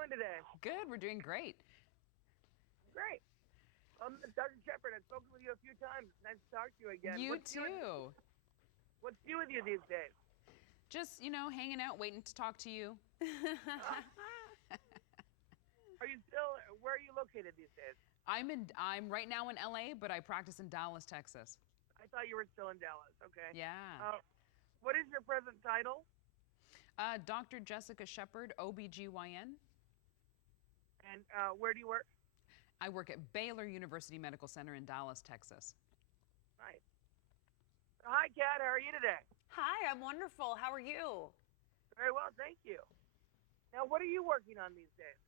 doing today? Good. We're doing great. Great. Dr. Shephard, I've spoken with you a few times. Nice to talk to you again. You too. What's new with you these days? Just, hanging out, waiting to talk to you. Are you still? Where are you located these days? I'm right now in LA, but I practice in Dallas, Texas. I thought you were still in Dallas. Okay. Yeah. What is your present title? Dr. Jessica Shephard, OBGYN. And where do you work? I work at Baylor University Medical Center in Dallas, Texas. Nice. Hi, Catt. How are you today? Hi, I'm wonderful. How are you? Very well, thank you. Now, what are you working on these days?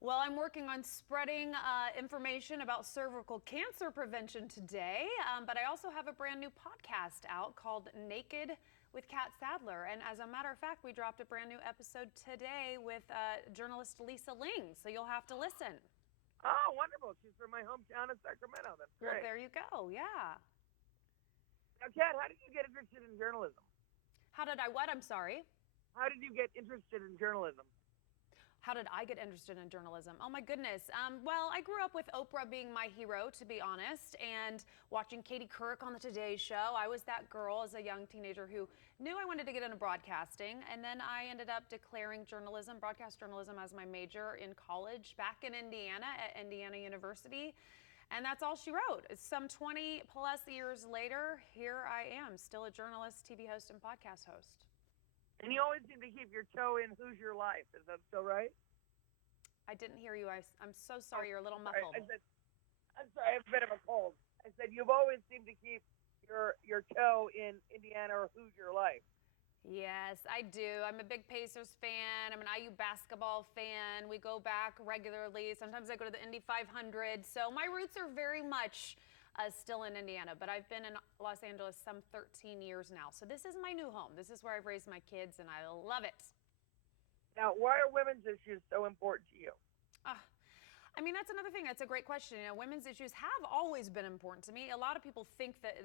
Well, I'm working on spreading information about cervical cancer prevention today, but I also have a brand new podcast out called Naked with Catt Sadler. And as a matter of fact, we dropped a brand new episode today with journalist Lisa Ling, so you'll have to listen. Oh, wonderful. She's from my hometown of Sacramento. That's great. Well, there you go, yeah. Now, Catt, how did you get interested in journalism? How did I what? I'm sorry. How did you get interested in journalism? How did I get interested in journalism? Oh my goodness. Well, I grew up with Oprah being my hero, to be honest, and watching Katie Couric on the Today Show. I was that girl as a young teenager who knew I wanted to get into broadcasting, and then I ended up declaring journalism, broadcast journalism, as my major in college back in Indiana at Indiana University. And that's all she wrote. Some 20 plus years later, here I am, still a journalist, TV host, and podcast host. And you always seem to keep your toe in Who's Your Life. Is that still right? I didn't hear you. I'm so sorry. You're a little muffled. I'm sorry. I have a bit of a cold. I said you've always seemed to keep your toe in Indiana or Who's Your Life. Yes, I do. I'm a big Pacers fan. I'm an IU basketball fan. We go back regularly. Sometimes I go to the Indy 500. So my roots are very much still in Indiana, but I've been in Los Angeles some 13 years now. So this is my new home. This is where I've raised my kids, and I love it. Now, why are women's issues so important to you? I mean, that's another thing. That's a great question. Women's issues have always been important to me. A lot of people think that,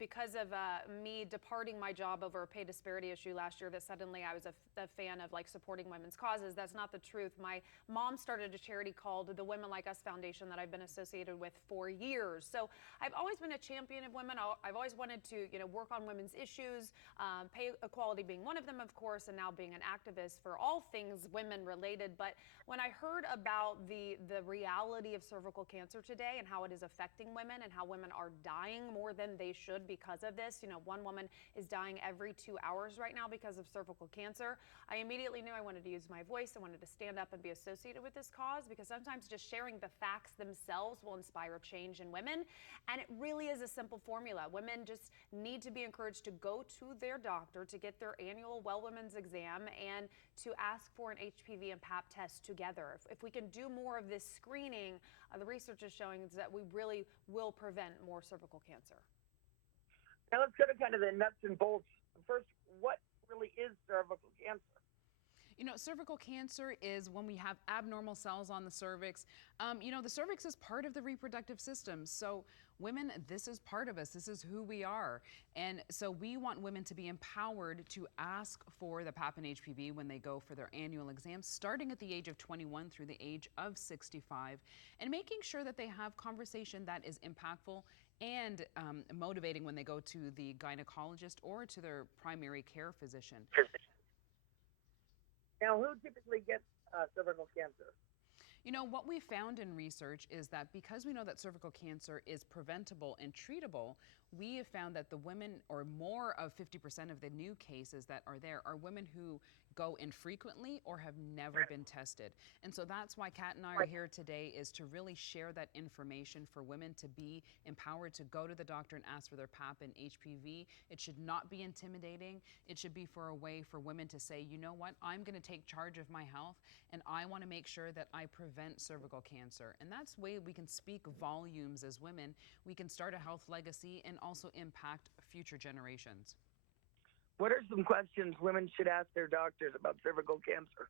because of me departing my job over a pay disparity issue last year, that suddenly I was a fan of supporting women's causes. That's not the truth. My mom started a charity called the Women Like Us Foundation that I've been associated with for years. So I've always been a champion of women. I've always wanted to, work on women's issues, pay equality being one of them, of course, and now being an activist for all things women related. But when I heard about the reality of cervical cancer today and how it is affecting women and how women are dying more than they should because of this. One woman is dying every 2 hours right now because of cervical cancer. I immediately knew I wanted to use my voice. I wanted to stand up and be associated with this cause because sometimes just sharing the facts themselves will inspire change in women. And it really is a simple formula. Women just need to be encouraged to go to their doctor to get their annual Well Women's exam and to ask for an HPV and Pap test together. If we can do more of this screening, the research is showing that we really will prevent more cervical cancer. Now let's go to kind of the nuts and bolts. First, what really is cervical cancer? Cervical cancer is when we have abnormal cells on the cervix. The cervix is part of the reproductive system. So women, this is part of us. This is who we are. And so we want women to be empowered to ask for the Pap and HPV when they go for their annual exams, starting at the age of 21 through the age of 65, and making sure that they have conversation that is impactful and motivating when they go to the gynecologist or to their primary care physician. Now, who typically gets cervical cancer? What we found in research is that because we know that cervical cancer is preventable and treatable, we have found that the women, or more of 50% of the new cases that are there, are women who go infrequently or have never been tested. And so that's why Catt and I are here today, is to really share that information for women to be empowered to go to the doctor and ask for their Pap and HPV. It should not be intimidating. It should be for a way for women to say, you know what, I'm going to take charge of my health and I want to make sure that I prevent cervical cancer. And that's the way we can speak volumes as women. We can start a health legacy and also impact future generations. What are some questions women should ask their doctors about cervical cancer?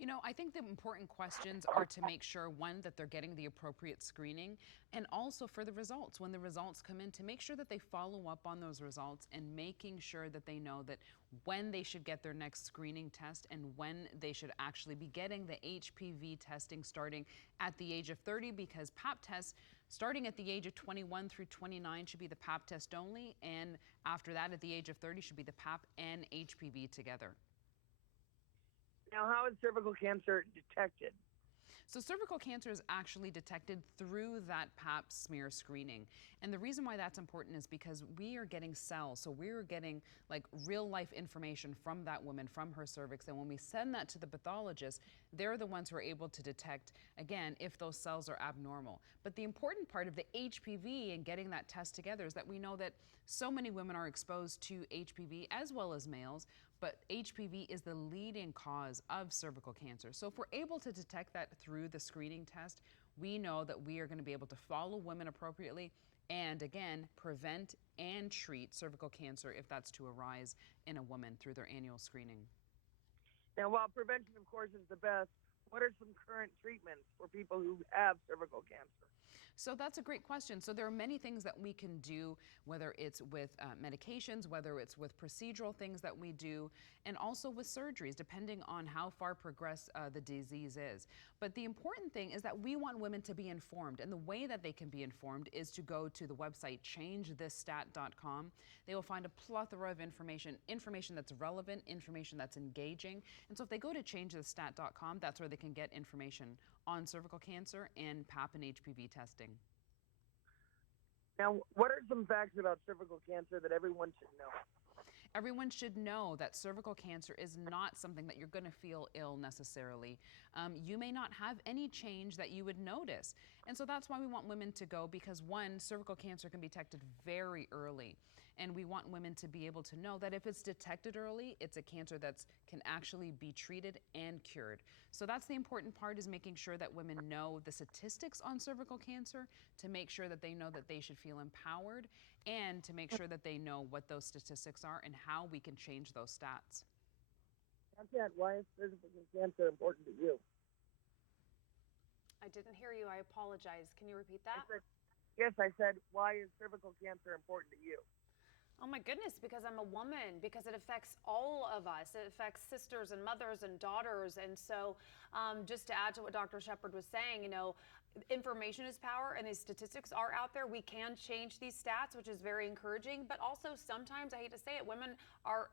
You know, I think the important questions are to make sure, one, that they're getting the appropriate screening, and also for the results. When the results come in, to make sure that they follow up on those results and making sure that they know that when they should get their next screening test and when they should actually be getting the HPV testing starting at the age of 30, because PAP tests starting at the age of 21 through 29 should be the PAP test only, and after that at the age of 30 should be the PAP and HPV together. Now, how is cervical cancer detected? So cervical cancer is actually detected through that PAP smear screening. And the reason why that's important is because we are getting cells. So we're getting like real life information from that woman, from her cervix. And when we send that to the pathologist, they're the ones who are able to detect, again, if those cells are abnormal. But the important part of the HPV and getting that test together is that we know that so many women are exposed to HPV as well as males, but HPV is the leading cause of cervical cancer. So if we're able to detect that through the screening test, we know that we are going to be able to follow women appropriately and, again, prevent and treat cervical cancer if that's to arise in a woman through their annual screening. Now, while prevention, of course, is the best, what are some current treatments for people who have cervical cancer? So that's a great question. So there are many things that we can do, whether it's with medications, whether it's with procedural things that we do, and also with surgeries, depending on how far progressed the disease is. But the important thing is that we want women to be informed, and the way that they can be informed is to go to the website changethistat.com. They will find a plethora of information that's relevant, information that's engaging. And so if they go to changethistat.com, that's where they can get information on cervical cancer and PAP and HPV testing. Now, what are some facts about cervical cancer that everyone should know? Everyone should know that cervical cancer is not something that you're going to feel ill necessarily. You may not have any change that you would notice. And so that's why we want women to go, because one, cervical cancer can be detected very early. And we want women to be able to know that if it's detected early, it's a cancer that can actually be treated and cured. So that's the important part, is making sure that women know the statistics on cervical cancer, to make sure that they know that they should feel empowered, and to make sure that they know what those statistics are and how we can change those stats. Catt, why is cervical cancer important to you? I didn't hear you. I apologize. Can you repeat that? I said, why is cervical cancer important to you? Oh my goodness, because I'm a woman, because it affects all of us. It affects sisters and mothers and daughters. And so just to add to what Dr. Shephard was saying, information is power, and these statistics are out there. We can change these stats, which is very encouraging. But also sometimes, I hate to say it, women are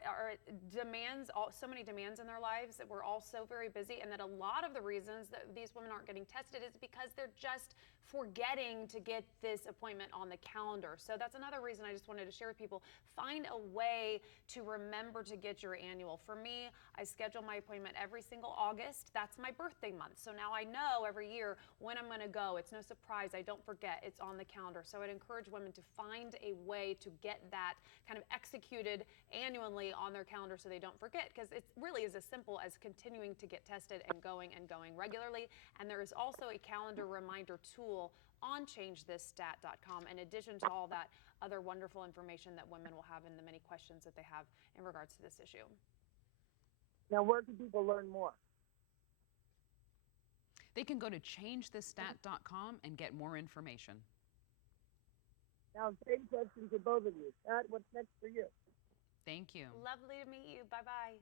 so many demands in their lives that we're all so very busy, and that a lot of the reasons that these women aren't getting tested is because they're just forgetting to get this appointment on the calendar. So that's another reason I just wanted to share with people. Find a way to remember to get your annual. For me, I schedule my appointment every single August. That's my birthday month. So now I know every year when I'm going to go. It's no surprise. I don't forget. It's on the calendar. So I'd encourage women to find a way to get that kind of executed annually on their calendar so they don't forget, because it really is as simple as continuing to get tested and going regularly. And there is also a calendar reminder tool on changethistat.com, in addition to all that other wonderful information that women will have and the many questions that they have in regards to this issue. Now, where can people learn more? They can go to changethistat.com and get more information. Now, same question to both of you. Catt, what's next for you? Thank you. Lovely to meet you. Bye-bye.